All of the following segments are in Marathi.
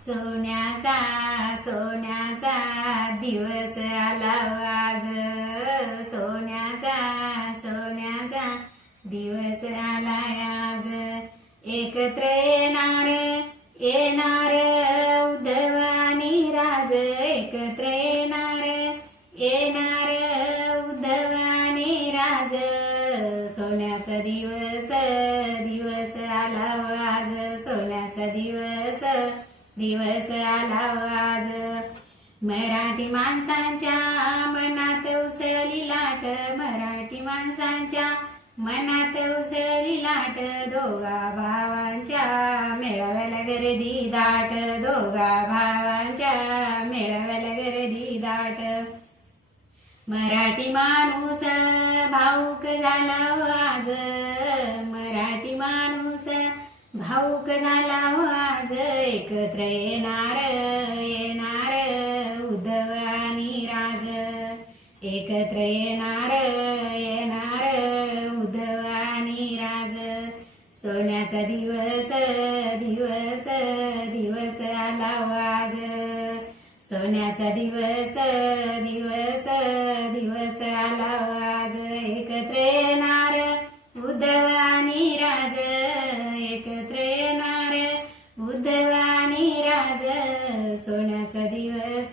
सोन्याचा सोन्याचा दिवस आला आज. सोन्याचा सोन्याचा दिवस आला आज. एकत्र येणार येणार उद्धव आणि राज. एकत्र येणार येणार उद्धव आणि राज. सोन्याचा दिवस दिवस आला आज. सोन्याचा दिवस दिवस आला आज. मराठी माणसांच्या मनात उसळली लाट. मराठी माणसांच्या मनात उसळली लाट. दोघा भावांच्या मेळाव्याला गर्दी दाट. दोघा भावांच्या मेळाव्याला गर्दी दाट. मराठी माणूस भाऊक झाला हो आज. भाऊक झाला आज एकत्र येणार येणार उद्धव आणि राज. एकत्र येणार येणार उद्धव आणि राज. सोन्याचा दिवस दिवस दिवस आला आज सोन्याचा दिवस दिवस दिवस आला आज एकत्र सोन्याचा दिवस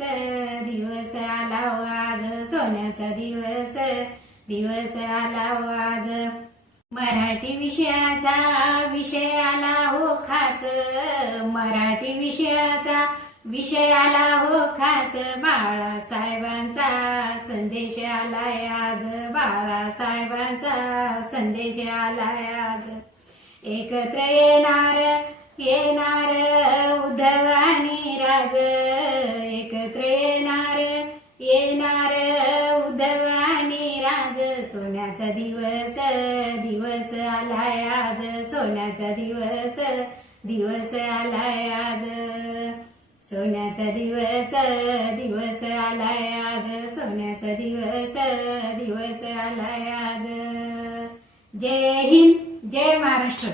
दिवस आला आज. सोन्याचा दिवस दिवस आला आज. मराठी विषयाचा विषय आला हो खास. मराठी विषयाचा विषय आला हो खास. बाळासाहेबांचा संदेश आलाय आज. बाळासाहेबांचा संदेश आलाय आज. एकत्र येणार येणार उद्धव आज एकत्र येणार येणार उद्धव आणि राज. सोन्याचा दिवस दिवस आलाय आज. सोन्याचा दिवस दिवस आलाय आज. सोन्याचा दिवस दिवस आलाय आज. सोन्याचा दिवस दिवस आलाय आज. जय हिंद जय महाराष्ट्र.